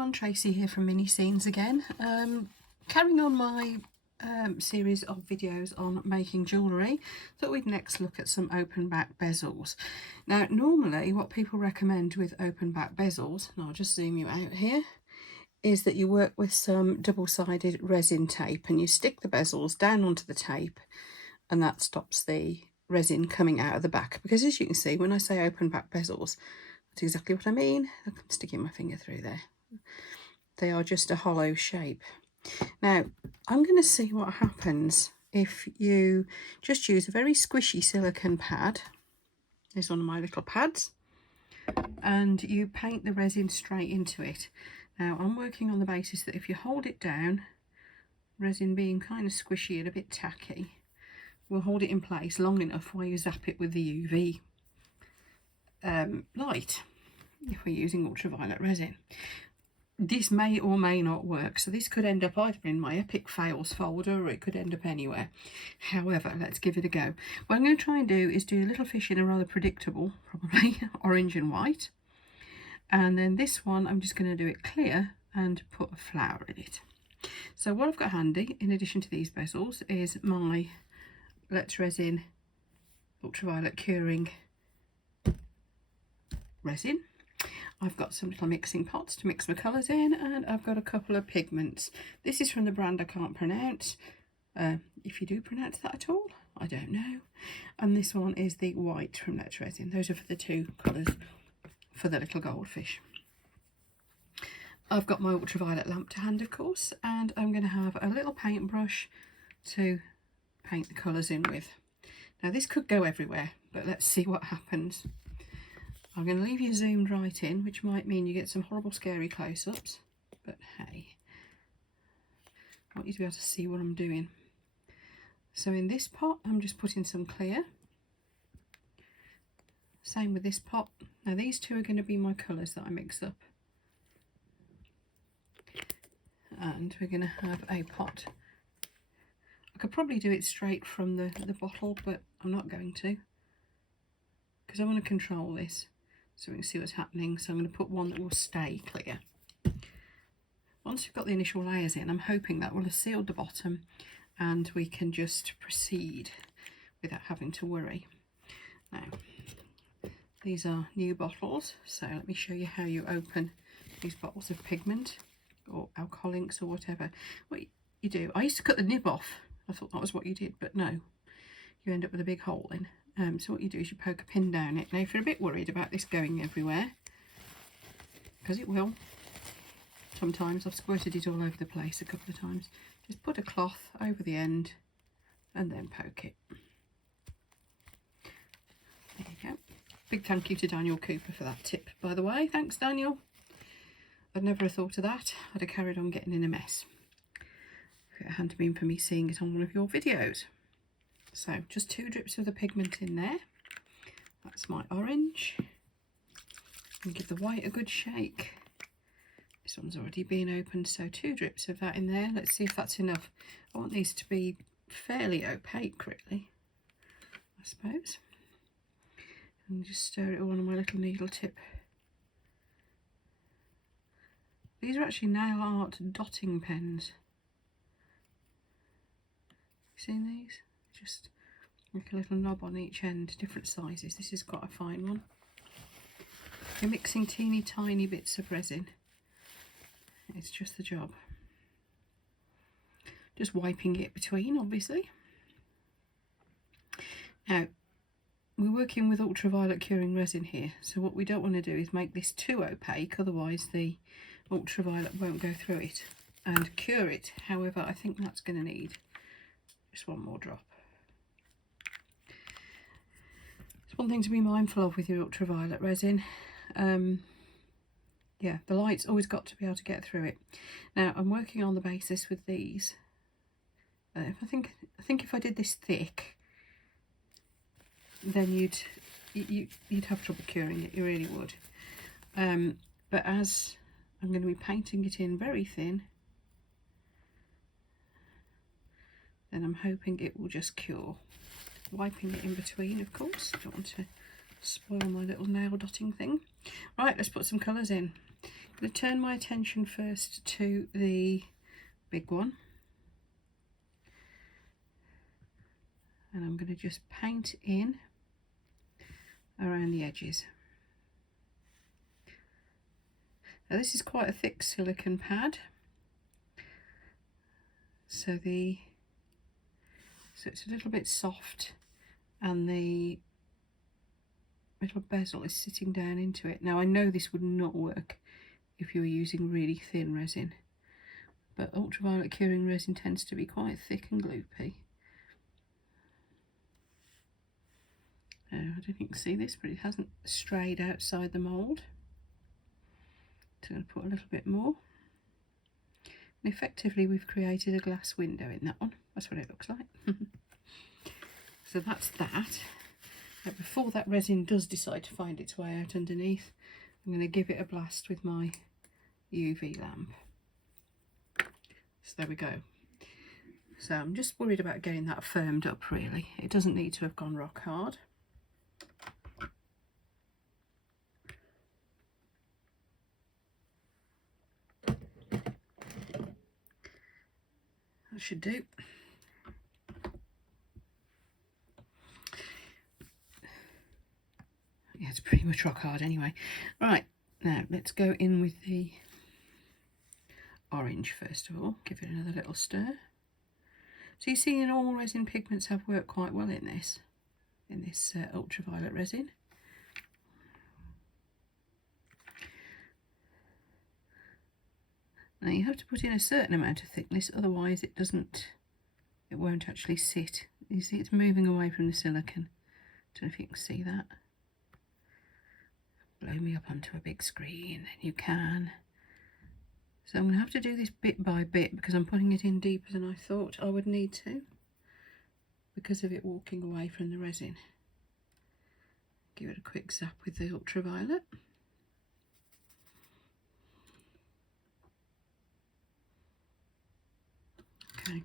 everyone, Tracy here from MiniScenes again. Carrying on my series of videos on making jewellery, thought we'd next look at some open back bezels. Now normally what people recommend with open back bezels, and I'll just zoom you out here, is that you work with some double-sided resin tape and you stick the bezels down onto the tape, and that stops the resin coming out of the back. Because as you can see, when I say open back bezels, that's exactly what I mean. I'm sticking my finger through there. They are just a hollow shape. Now I'm going to see what happens if you just use a very squishy silicone pad. There's one of my little pads, and you paint the resin straight into it. Now I'm working on the basis that if you hold it down, resin being kind of squishy and a bit tacky, will hold it in place long enough while you zap it with the UV light, if we're using ultraviolet resin. This may or may not work, so this could end up either in my epic fails folder or it could end up anywhere. However, let's give it a go. What I'm going to try and do is do a little fish in a rather predictable, probably orange and white, and then this one I'm just going to do it clear and put a flower in it. So what I've got handy, in addition to these bezels, is my Let's Resin ultraviolet curing resin. I've got some little mixing pots to mix my colours in, and I've got a couple of pigments. This is from the brand I can't pronounce. If you do pronounce that at all, I don't know. And this one is the white from Let's Resin. Those are for the two colours for the little goldfish. I've got my ultraviolet lamp to hand, of course, and I'm going to have a little paintbrush to paint the colours in with. Now this could go everywhere, but let's see what happens. I'm going to leave you zoomed right in, which might mean you get some horrible scary close-ups, but hey, I want you to be able to see what I'm doing. So in this pot I'm just putting some clear. Same with this pot. Now these two are going to be my colours that I mix up. And we're going to have a pot. I could probably do it straight from the bottle, but I'm not going to, because I want to control this so we can see what's happening. So I'm going to put one that will stay clear. Once we've got the initial layers in, I'm hoping that will have sealed the bottom and we can just proceed without having to worry. Now, these are new bottles, so let me show you how you open these bottles of pigment or alcoholics or whatever. What you do, I used to cut the nib off. I thought that was what you did, but no, you end up with a big hole in. So what you do is you poke a pin down it. Now if you're a bit worried about this going everywhere, because it will, sometimes I've squirted it all over the place a couple of times, just put a cloth over the end and then poke it. There you go. Big thank you to Daniel Cooper for that tip, by the way. Thanks, Daniel. I'd never have thought of that. I'd have carried on getting in a mess. It hadn't been for me seeing it on one of your videos. So just 2 drips of the pigment in there. That's my orange. And give the white a good shake. This one's already been opened, so 2 drips of that in there. Let's see if that's enough. I want these to be fairly opaque, really, I suppose. And just stir it all on my little needle tip. These are actually nail art dotting pens. Seen these? Just like a little knob on each end, different sizes. This is quite a fine one. You're mixing teeny tiny bits of resin. It's just the job. Just wiping it between, obviously. Now, we're working with ultraviolet curing resin here, so what we don't want to do is make this too opaque, otherwise the ultraviolet won't go through it and cure it. However, I think that's going to need just one more drop. It's one thing to be mindful of with your ultraviolet resin. Yeah, the light's always got to be able to get through it. Now I'm working on the basis with these. I think if I did this thick, then you'd have trouble curing it. You really would. But as I'm going to be painting it in very thin, then I'm hoping it will just cure. Wiping it in between, of course. Don't want to spoil my little nail dotting thing. Right, let's put some colours in. I'm going to turn my attention first to the big one, and I'm going to just paint in around the edges. Now this is quite a thick silicone pad, so it's a little bit soft, and the little bezel is sitting down into it. Now I know this would not work if you were using really thin resin, but ultraviolet curing resin tends to be quite thick and gloopy. I don't know if you can see this, but it hasn't strayed outside the mould. So I'm going to put a little bit more. And effectively we've created a glass window in that one. That's what it looks like. So that's that. Now before that resin does decide to find its way out underneath, I'm going to give it a blast with my UV lamp. So there we go. So I'm just worried about getting that firmed up really. It doesn't need to have gone rock hard. That should do. Yeah, it's pretty much rock hard anyway. Right, now let's go in with the orange first of all. Give it another little stir. So you see, all resin pigments have worked quite well in this ultraviolet resin. Now you have to put in a certain amount of thickness, otherwise it won't actually sit. You see it's moving away from the silicone. Don't know if you can see that. Blow me up onto a big screen, then you can. So I'm going to have to do this bit by bit because I'm putting it in deeper than I thought I would need to, because of it walking away from the resin. Give it a quick zap with the ultraviolet. Okay.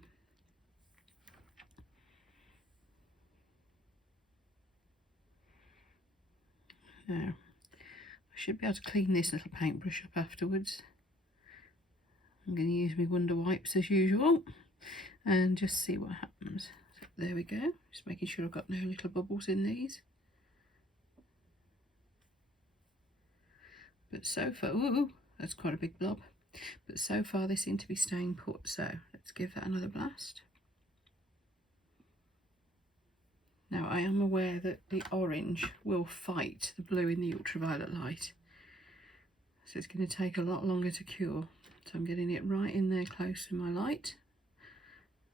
Now, I should be able to clean this little paintbrush up afterwards. I'm going to use my Wonder Wipes as usual and just see what happens. So there we go, just making sure I've got no little bubbles in these. But so far, ooh, that's quite a big blob. But so far they seem to be staying put, so let's give that another blast. Now I am aware that the orange will fight the blue in the ultraviolet light, so it's going to take a lot longer to cure. So I'm getting it right in there close to my light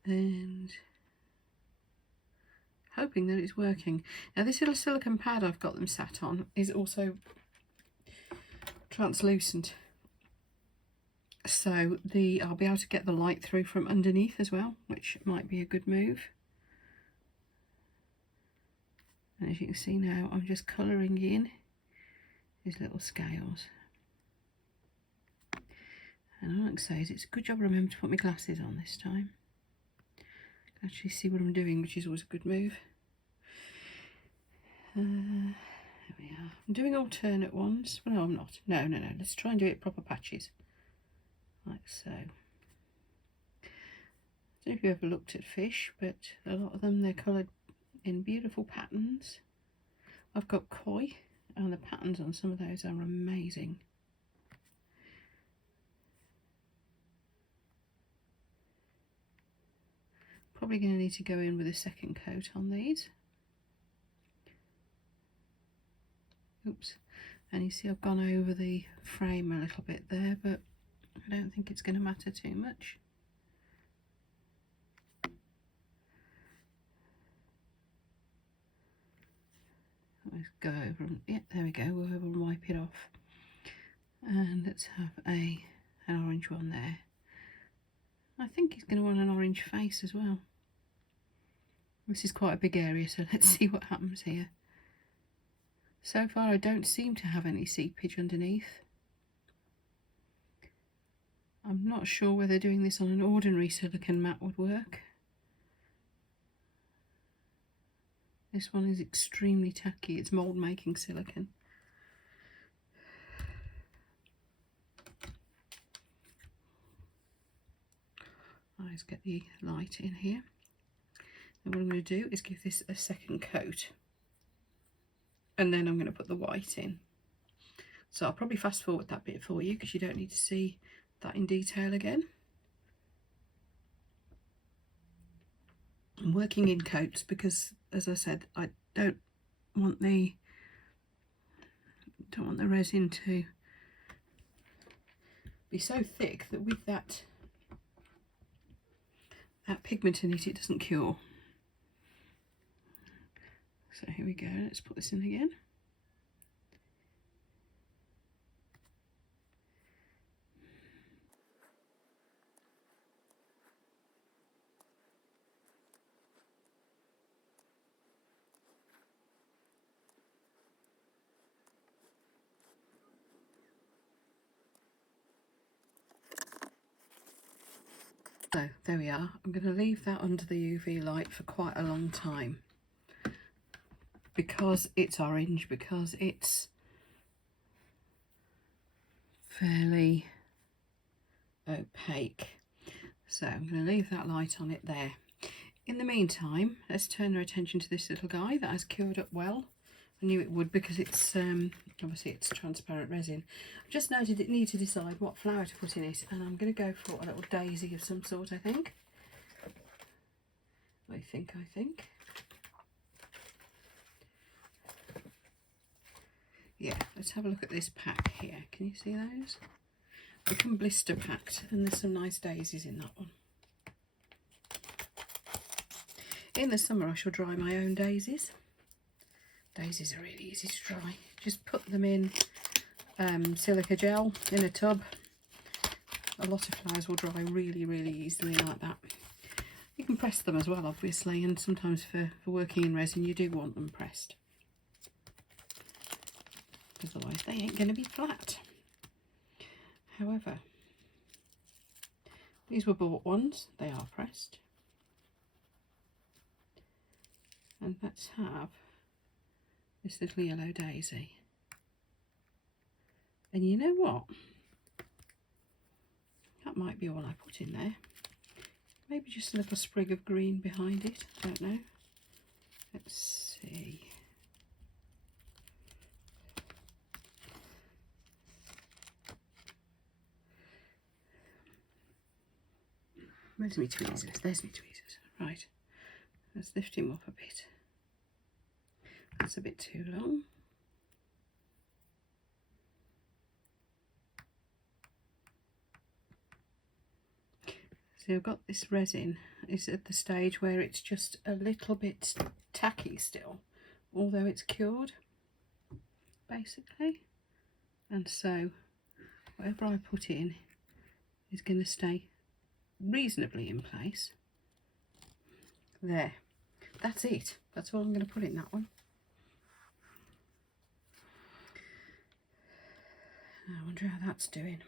and hoping that it's working. Now this little silicone pad I've got them sat on is also translucent, so I'll be able to get the light through from underneath as well, which might be a good move. And as you can see now, I'm just colouring in these little scales. And all I can say is it's a good job I remembered to put my glasses on this time. I can actually see what I'm doing, which is always a good move. There we are. I'm doing alternate ones. Well, no, I'm not. No. Let's try and do it proper patches. Like so. I don't know if you've ever looked at fish, but a lot of them, they're coloured in beautiful patterns. I've got koi, and the patterns on some of those are amazing. Probably going to need to go in with a second coat on these. Oops, and you see I've gone over the frame a little bit there, but I don't think it's going to matter too much. Let's go over and, yeah, there we go, we'll over and wipe it off. And let's have an orange one there. I think he's going to want an orange face as well. This is quite a big area, so let's see what happens here. So far I don't seem to have any seepage underneath. I'm not sure whether doing this on an ordinary silicone mat would work. This one is extremely tacky, it's mould making silicone. Let's get the light in here. And what I'm going to do is give this a second coat. And then I'm going to put the white in. So I'll probably fast forward that bit for you because you don't need to see that in detail again. I'm working in coats because, as I said, I don't want the resin to be so thick that with that pigment in it, it doesn't cure. So here we go, let's put this in again. So there we are. I'm going to leave that under the UV light for quite a long time because it's orange, because it's fairly opaque. So I'm going to leave that light on it there. In the meantime, let's turn our attention to this little guy that has cured up well. I knew it would because it's obviously it's transparent resin. I just noted it needed to decide what flower to put in it, and I'm going to go for a little daisy of some sort, I think. I think. Yeah, let's have a look at this pack here. Can you see those? They come blister packed, and there's some nice daisies in that one. In the summer I shall dry my own daisies. Daisies are really easy to dry. Just put them in silica gel in a tub. A lot of flowers will dry really, really easily like that. You can press them as well, obviously, and sometimes for working in resin you do want them pressed. Otherwise they ain't going to be flat. However, these were bought ones, they are pressed. And let's have this little yellow daisy. And you know what? That might be all I put in there. Maybe just a little sprig of green behind it, I don't know. Let's see. Where's my tweezers? There's my tweezers. Right. Let's lift him up a bit. That's a bit too long. See, I've got this resin. It's at the stage where it's just a little bit tacky still, although it's cured, basically. And so whatever I put in is going to stay reasonably in place. There. That's it. That's all I'm going to put in that one. I wonder how that's doing.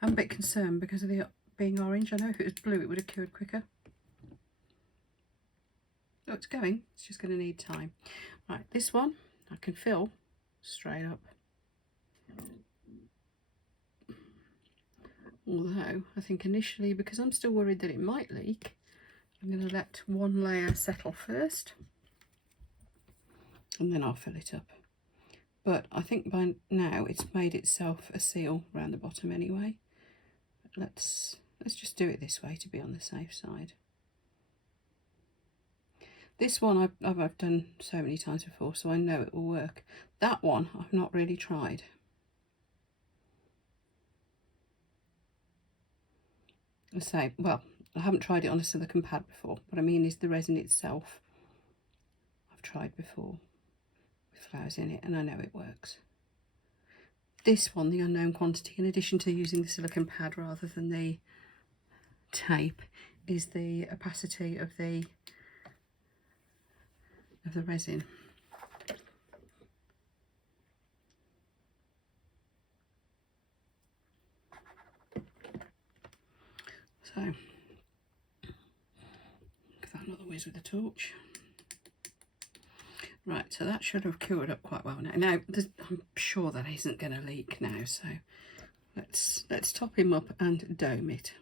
I'm a bit concerned because of the being orange. I know if it was blue it would have cured quicker. Oh, it's going. It's just going to need time. Right, this one I can fill straight up. Although I think initially, because I'm still worried that it might leak, I'm going to let one layer settle first and then I'll fill it up. But I think by now it's made itself a seal around the bottom anyway. But let's just do it this way to be on the safe side. This one I've done so many times before, so I know it will work. That one I've not really tried. I say, well, I haven't tried it on a silicone pad before. What I mean is the resin itself I've tried before with flowers in it, and I know it works. This one, the unknown quantity, in addition to using the silicone pad rather than the tape, is the opacity of the resin. So give that another whiz with the torch. Right, so that should have cured up quite well now. Now I'm sure that isn't going to leak now, so let's top him up and dome it.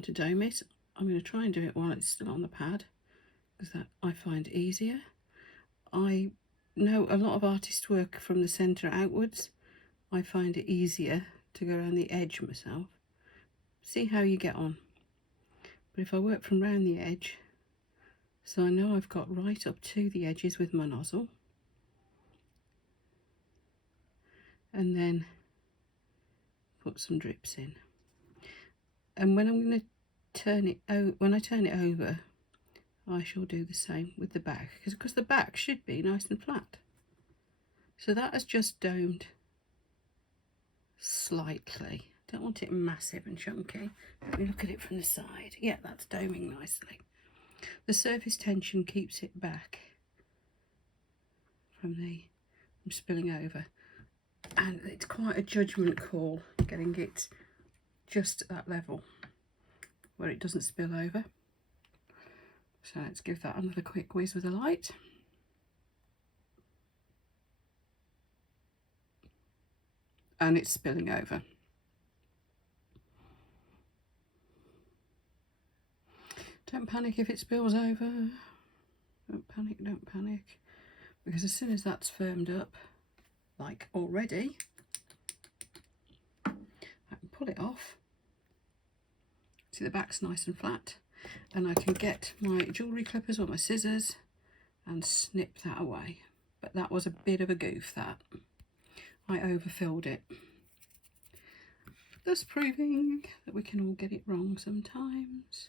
to dome it. I'm going to try and do it while it's still on the pad, because that I find easier. I know a lot of artists work from the centre outwards. I find it easier to go around the edge myself. See how you get on. But if I work from round the edge, so I know I've got right up to the edges with my nozzle, and then put some drips in. And when I'm going to turn it out, when I turn it over, I shall do the same with the back, because the back should be nice and flat. So that has just domed slightly. Don't want it massive and chunky. Let me look at it from the side. Yeah, that's doming nicely. The surface tension keeps it back from spilling over, and it's quite a judgment call getting it just at that level where it doesn't spill over. So let's give that another quick whiz with a light. And it's spilling over. Don't panic if it spills over. Don't panic, don't panic. Because as soon as that's firmed up, like already, I can pull it off. See, the back's nice and flat. And I can get my jewellery clippers or my scissors and snip that away. But that was a bit of a goof, that. I overfilled it. Thus proving that we can all get it wrong sometimes.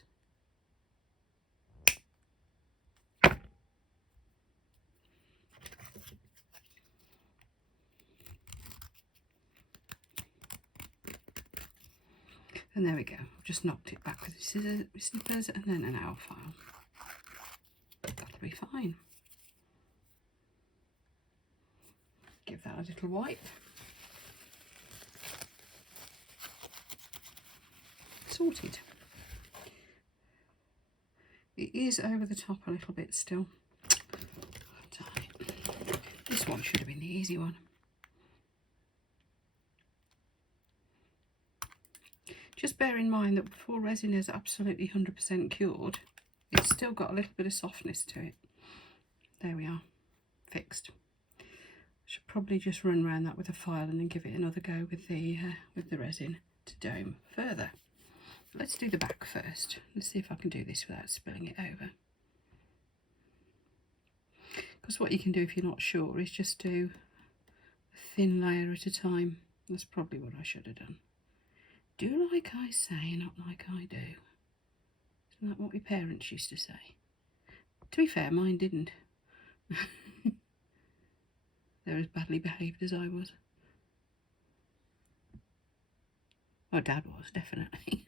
And there we go. I've just knocked it back with the scissors, snippers, and then a nail file. That'll be fine. Give that a little wipe. Sorted. It is over the top a little bit still. This one should have been the easy one. Just bear in mind that before resin is absolutely 100% cured, it's still got a little bit of softness to it. There we are, fixed. Should probably just run around that with a file and then give it another go with the resin to dome further. Let's do the back first. Let's see if I can do this without spilling it over. Because what you can do if you're not sure is just do a thin layer at a time. That's probably what I should have done. Do like I say, not like I do. Isn't that what my parents used to say? To be fair, mine didn't. They're as badly behaved as I was. Oh, Dad was, definitely.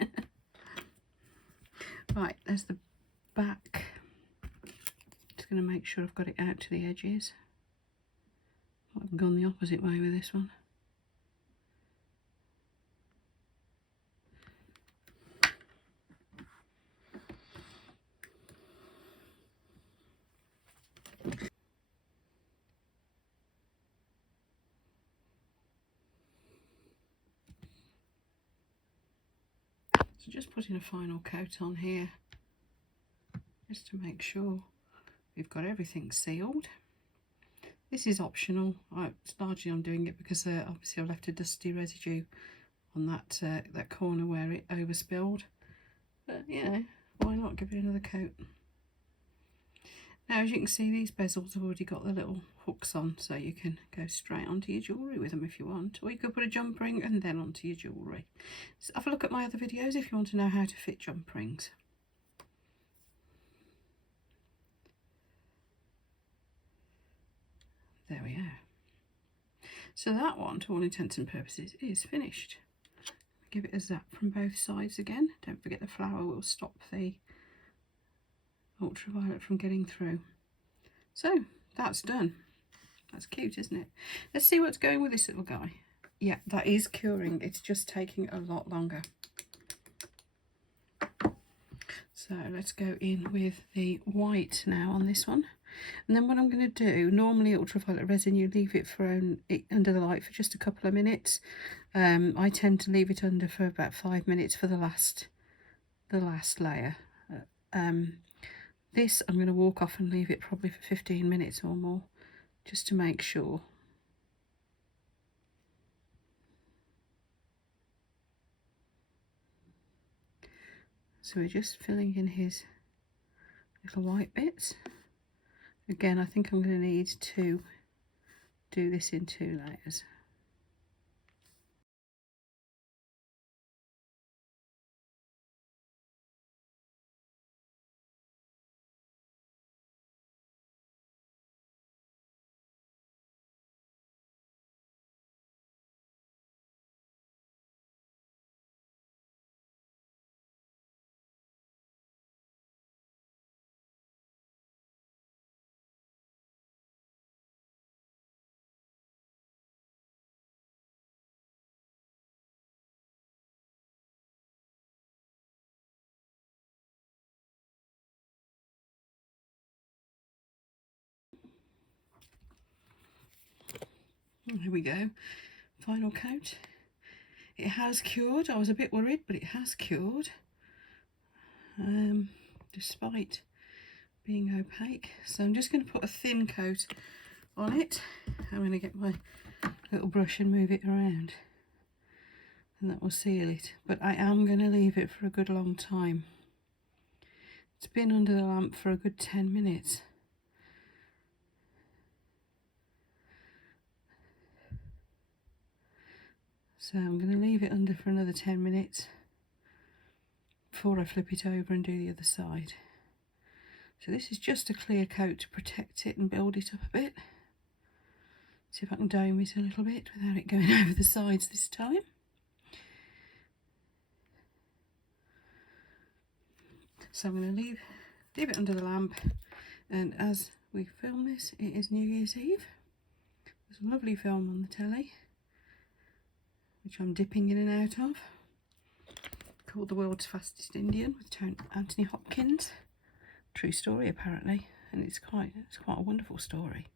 Right, there's the back. Just going to make sure I've got it out to the edges. I've gone the opposite way with this one. So just putting a final coat on here, just to make sure we've got everything sealed. This is optional. Largely I'm doing it because obviously I've left a dusty residue on that corner where it overspilled. But you know, why not give it another coat? Now, as you can see, these bezels have already got the little hooks on, so you can go straight onto your jewellery with them if you want, or you could put a jump ring and then onto your jewellery. So have a look at my other videos if you want to know how to fit jump rings. There we are. So that one, to all intents and purposes, is finished. Give it a zap from both sides again. Don't forget the flower will stop the ultraviolet from getting through. So that's done. That's cute, isn't it? Let's see what's going with this little guy. Yeah, that is curing. It's just taking a lot longer. So let's go in with the white now on this one. And then what I'm going to do, normally ultraviolet resin, you leave it for under the light for just a couple of minutes. I tend to leave it under for about 5 minutes for the last the last layer. This I'm going to walk off and leave it probably for 15 minutes or more, just to make sure. So we're just filling in his little white bits. Again, I think I'm going to need to do this in 2 layers. Here we go, final coat. It has cured. I was a bit worried, but it has cured, despite being opaque. So I'm just going to put a thin coat on it. I'm going to get my little brush and move it around, and that will seal it. But I am going to leave it for a good long time. It's been under the lamp for a good 10 minutes. So I'm going to leave it under for another 10 minutes before I flip it over and do the other side. So this is just a clear coat to protect it and build it up a bit. See if I can dome it a little bit without it going over the sides this time. So I'm going to leave it under the lamp, and as we film this, it is New Year's Eve. There's a lovely film on the telly, which I'm dipping in and out of, called The World's Fastest Indian with Anthony Hopkins. True story apparently, and it's quite a wonderful story.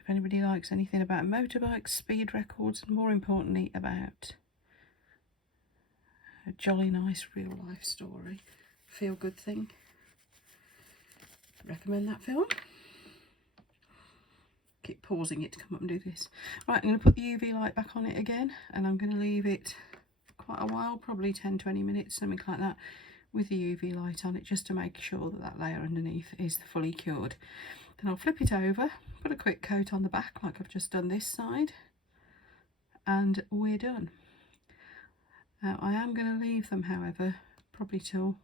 If anybody likes anything about motorbikes, speed records, and more importantly about a jolly nice real life story, feel good thing, recommend that film. Keep pausing it to come up and do this. Right, I'm going to put the UV light back on it again, and I'm going to leave it for quite a while, probably 10-20 minutes, something like that, with the UV light on it, just to make sure that that layer underneath is fully cured. Then I'll flip it over, put a quick coat on the back like I've just done this side, and we're done. Now I am going to leave them, however, probably till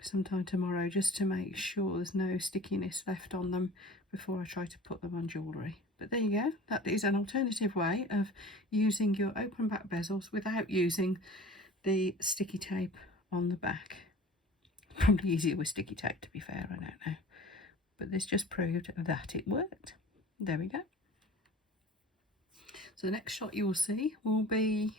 sometime tomorrow, just to make sure there's no stickiness left on them before I try to put them on jewellery. But there you go, that is an alternative way of using your open back bezels without using the sticky tape on the back. Probably easier with sticky tape, to be fair, I don't know. But this just proved that it worked. There we go. So the next shot you will see will be,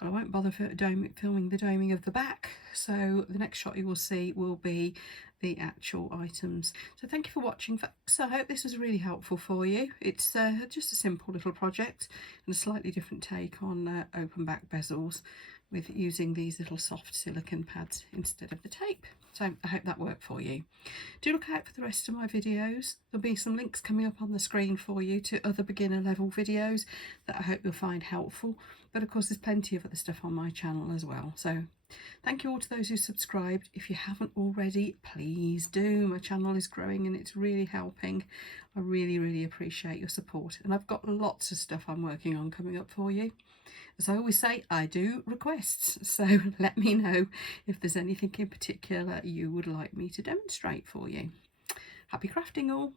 I won't bother filming the doming of the back, so the next shot you will see will be the actual items. So thank you for watching, folks. I hope this was really helpful for you. It's just a simple little project and a slightly different take on open back bezels, with using these little soft silicone pads instead of the tape. So I hope that worked for you. Do look out for the rest of my videos. There'll be some links coming up on the screen for you to other beginner level videos that I hope you'll find helpful. But of course there's plenty of other stuff on my channel as well. So thank you all to those who subscribed. If you haven't already, please do. My channel is growing and it's really helping. I really appreciate your support. And I've got lots of stuff I'm working on coming up for you. As I always say, I do requests, so let me know if there's anything in particular you would like me to demonstrate for you. Happy crafting all!